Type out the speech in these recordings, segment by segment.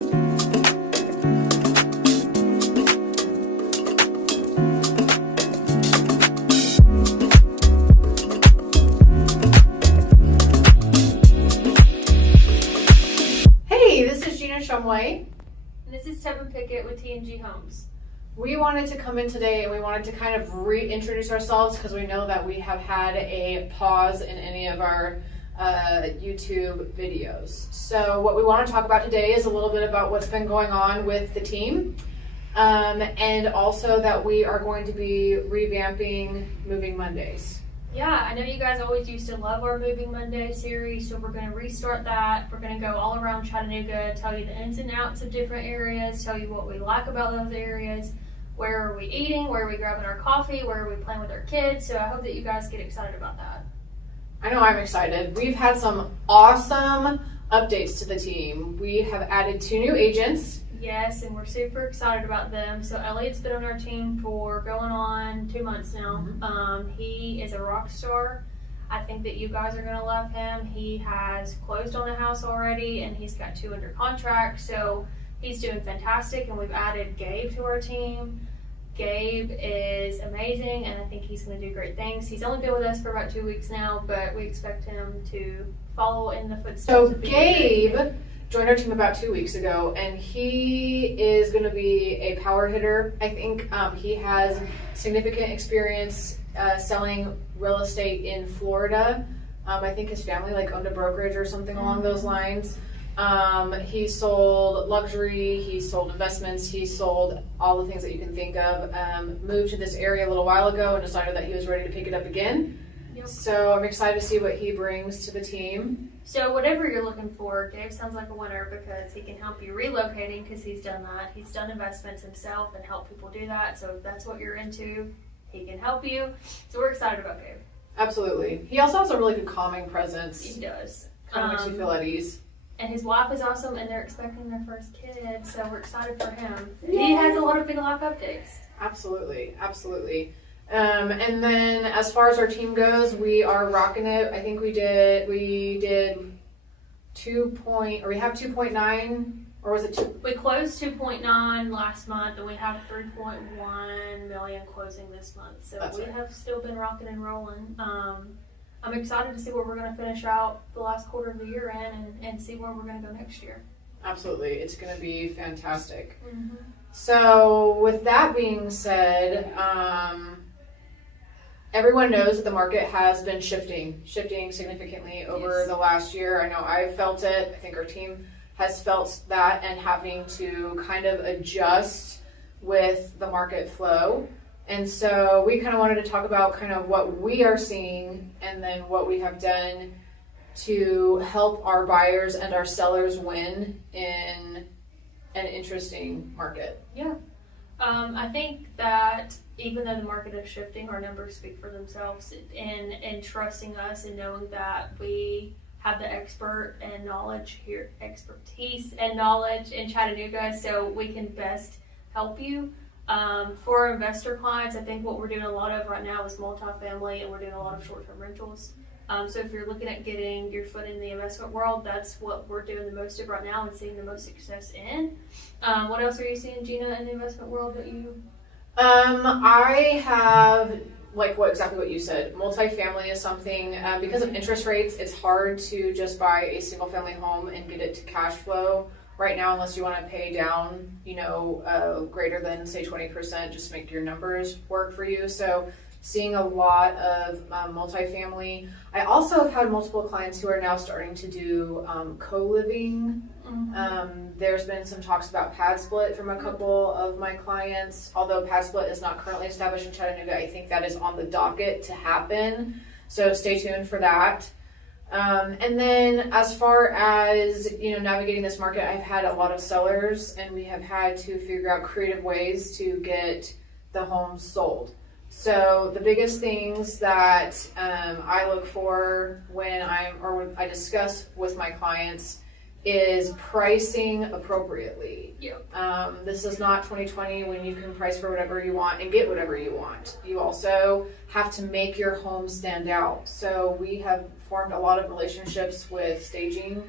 Hey, this is Gina Shumway. And this is Tevan Pickett with T&G Homes. We wanted to come in today and we wanted to kind of reintroduce ourselves because we know that we have had a pause in any of our YouTube videos. So what we want to talk about today is a little bit about what's been going on with the team, and also that we are going to be revamping Moving Mondays. Yeah, I know you guys always used to love our Moving Monday series, so we're going to restart that. We're going to go all around Chattanooga, tell you the ins and outs of different areas, tell you what we like about those areas, where are we eating, where are we grabbing our coffee, where are we playing with our kids. So I hope that you guys get excited about that. I know I'm excited. We've had some awesome updates to the team. We have added 2 new agents. Yes, and we're super excited about them. So Elliot's been on our team for going on 2 months now. He is a rock star. I think that you guys are going to love him. He has closed on a house already, and he's got 2 under contract. So he's doing fantastic, and we've added Gabe to our team. Gabe is amazing, and I think he's going to do great things. He's only been with us for about 2 weeks now, but we expect him to follow in the footsteps. So Gabe joined our team about 2 weeks ago, and he is going to be a power hitter. I think he has significant experience selling real estate in Florida. I think his family owned a brokerage or something along those lines. He sold luxury, he sold investments, he sold all the things that you can think of. Moved to this area a little while ago and decided that he was ready to pick it up again. Yep. So I'm excited to see what he brings to the team. So whatever you're looking for, Gabe sounds like a winner because he can help you relocating because he's done that. He's done investments himself and helped people do that. So if that's what you're into, he can help you. So we're excited about Gabe. Absolutely. He also has a really good calming presence. He does. Kind of makes you feel at ease. And his wife is awesome, and they're expecting their first kid, so we're excited for him. Yay. He has a lot of big life updates. Absolutely, absolutely. And then as far as our team goes, we are rocking it. I think we did 2.9, or was it 2? We closed 2.9 last month, and we have 3.1 million closing this month. So That's we right. have still been rocking and rolling. I'm excited to see where we're going to finish out the last quarter of the year in and see where we're going to go next year. Absolutely, it's going to be fantastic. Mm-hmm. So with that being said, everyone knows that the market has been shifting significantly over the last year. I know I've felt it. I think our team has felt that and having to kind of adjust with the market flow. And so we kind of wanted to talk about kind of what we are seeing and then what we have done to help our buyers and our sellers win in an interesting market. Yeah. I think that even though the market is shifting, our numbers speak for themselves in trusting us and knowing that we have the expertise and knowledge in Chattanooga, so we can best help you. For our investor clients, I think what we're doing a lot of right now is multifamily, and we're doing a lot of short-term rentals. So if you're looking at getting your foot in the investment world, that's what we're doing the most of right now and seeing the most success in. What else are you seeing, Gina, in the investment world that you? I have exactly what you said. Multifamily is something, because of interest rates, it's hard to just buy a single family home and get it to cash flow right now, unless you want to pay down, greater than say 20%, just to make your numbers work for you. So seeing a lot of multifamily. I also have had multiple clients who are now starting to do co-living. Mm-hmm. There's been some talks about pad split from a couple of my clients. Although pad split is not currently established in Chattanooga, I think that is on the docket to happen. So stay tuned for that. And then as far as, navigating this market, I've had a lot of sellers and we have had to figure out creative ways to get the homes sold. So the biggest things that I look for when I discuss with my clients is pricing appropriately. Yep. This is not 2020 when you can price for whatever you want and get whatever you want. You also have to make your home stand out. So we have formed a lot of relationships with staging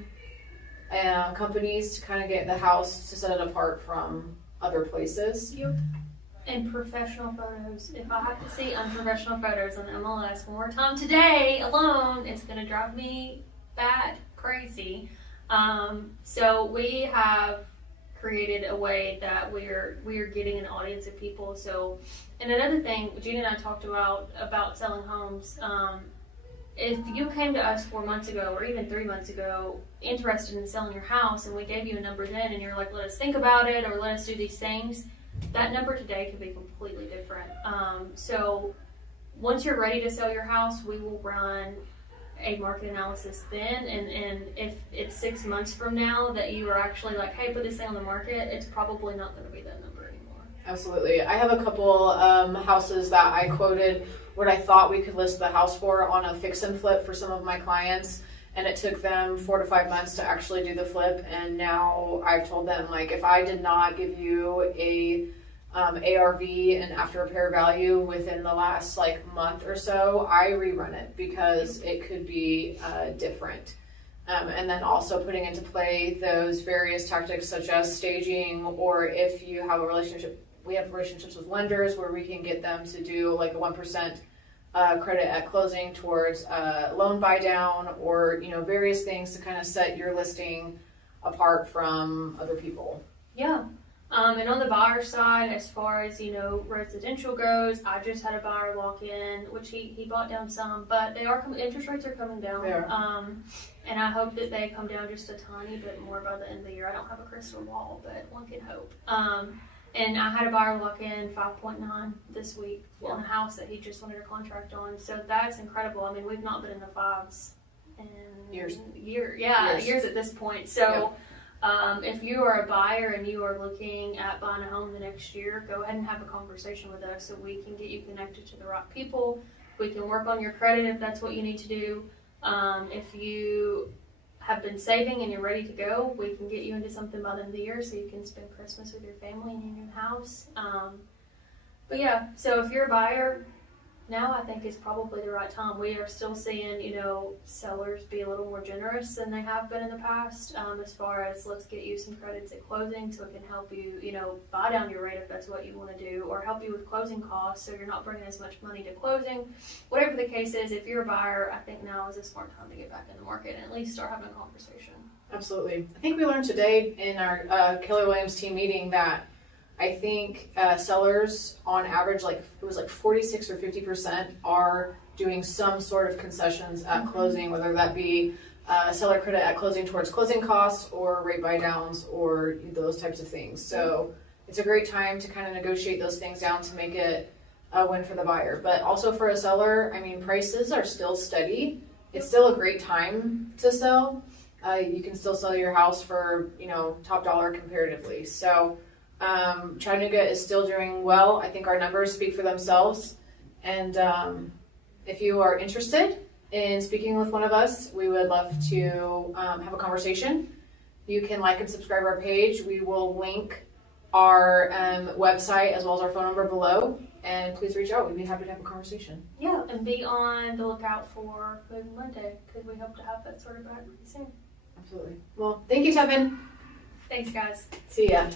companies to kind of get the house to set it apart from other places. Yep. And professional photos. If I have to see unprofessional photos on the MLS one more time today alone, it's gonna drive me crazy. So we have created a way that we're getting an audience of people. So, and another thing, Gina and I talked about selling homes. If you came to us 4 months ago or even 3 months ago interested in selling your house, and we gave you a number then, and you're like, let us think about it or let us do these things, that number today could be completely different. So once you're ready to sell your house, we will run a market analysis then, and if it's 6 months from now that you are actually like, hey, put this thing on the market, it's probably not going to be that number anymore. Absolutely. I have a couple houses that I quoted what I thought we could list the house for on a fix and flip for some of my clients, and it took them 4 to 5 months to actually do the flip. And now I've told them, like, if I did not give you a ARV and after repair value within the last like month or so, I rerun it because it could be different. And then also putting into play those various tactics such as staging, or if you have a relationship, we have relationships with lenders where we can get them to do like a 1% credit at closing towards loan buy down, or various things to kind of set your listing apart from other people. Yeah. And on the buyer side, as far as, residential goes, I just had a buyer walk in, which he bought down some, but interest rates are coming down. They are. And I hope that they come down just a tiny bit more by the end of the year. I don't have a crystal ball, but one can hope. And I had a buyer walk in 5.9 this week on a house that he just wanted a contract on. So that's incredible. I mean, we've not been in the fives in Years at this point. So. If you are a buyer and you are looking at buying a home the next year, go ahead and have a conversation with us so we can get you connected to the right people. We can work on your credit if that's what you need to do. If you have been saving and you're ready to go, we can get you into something by the end of the year so you can spend Christmas with your family in your new house. But yeah, so if you're a buyer, now I think is probably the right time. We are still seeing, sellers be a little more generous than they have been in the past, as far as let's get you some credits at closing so it can help you, buy down your rate if that's what you want to do, or help you with closing costs so you're not bringing as much money to closing. Whatever the case is, if you're a buyer, I think now is a smart time to get back in the market and at least start having a conversation. Absolutely. I think we learned today in our Keller Williams team meeting that I think sellers on average, it was 46 or 50% are doing some sort of concessions at closing, whether that be seller credit at closing towards closing costs or rate buy downs or those types of things. So it's a great time to kind of negotiate those things down to make it a win for the buyer. But also for a seller, I mean, prices are still steady. It's still a great time to sell. You can still sell your house for, top dollar comparatively. So Chattanooga is still doing well. I think our numbers speak for themselves. And if you are interested in speaking with one of us, we would love to have a conversation. You can like and subscribe our page. We will link our website as well as our phone number below. And please reach out. We'd be happy to have a conversation. Yeah, and be on the lookout for Moving Monday because we hope to have that sort of back soon. Absolutely. Well, thank you, Tevan. Thanks, guys. See ya.